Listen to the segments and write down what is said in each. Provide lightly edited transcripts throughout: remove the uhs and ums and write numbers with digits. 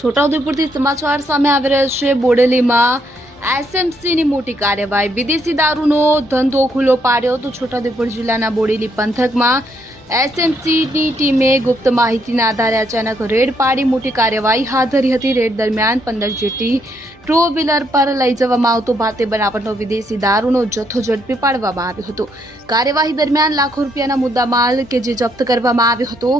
છોટાઉદેપુરથી સમાચાર સામે આવી રહ્યા છે। બોડેલીમાં એસએમસીની મોટી કાર્યવાહી, વિદેશી દારૂનો ધંધો ખુલ્લો પાડ્યો। તો છોટાઉદેપુર જિલ્લાના બોડેલી પંથકમાં એસએમસીની ટીમે ગુપ્ત માહિતીના આધારે અચાનક રેડ પાડી મોટી કાર્યવાહી હાથ ધરી હતી। રેડ દરમિયાન 15 જેટલી ટુ વ્હીલર પર લઈ જવામાં આવતો ભાતે બનાવટનો વિદેશી દારૂનો જથ્થો ઝડપી પાડવામાં આવ્યો હતો। કાર્યવાહી દરમિયાન લાખો રૂપિયાના મુદ્દામાલ કે જે જપ્ત કરવામાં આવ્યો હતો।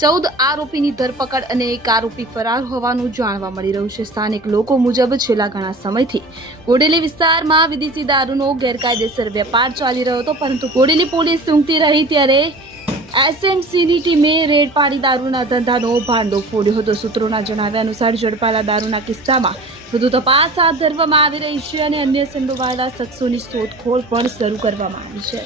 14 આરોપીની ધરપકડ અને એક આરોપી ફરાર હોવાનું જાણવા મળી રહ્યું છે। સ્થાનિક લોકો મુજબ છેલ્લા ઘણા સમયથી બોડેલી વિસ્તારમાં વિદેશી દારૂનો ગેરકાયદેસર વેપાર ચાલી રહ્યો હતો, પરંતુ બોડેલી પોલીસ ઊંઘતી રહી ત્યારે એસએમસીની ટીમે રેડ પાડી દારૂના ધંધાનો ભાંડો ફોડ્યો હતો। સૂત્રોના જણાવ્યા અનુસાર ઝડપાયેલા દારૂના કિસ્સામાં વધુ તપાસ હાથ ધરવામાં આવી રહી છે અને અન્ય સંડોવાયેલા શખ્સોની શોધખોળ પણ શરૂ કરવામાં આવી છે।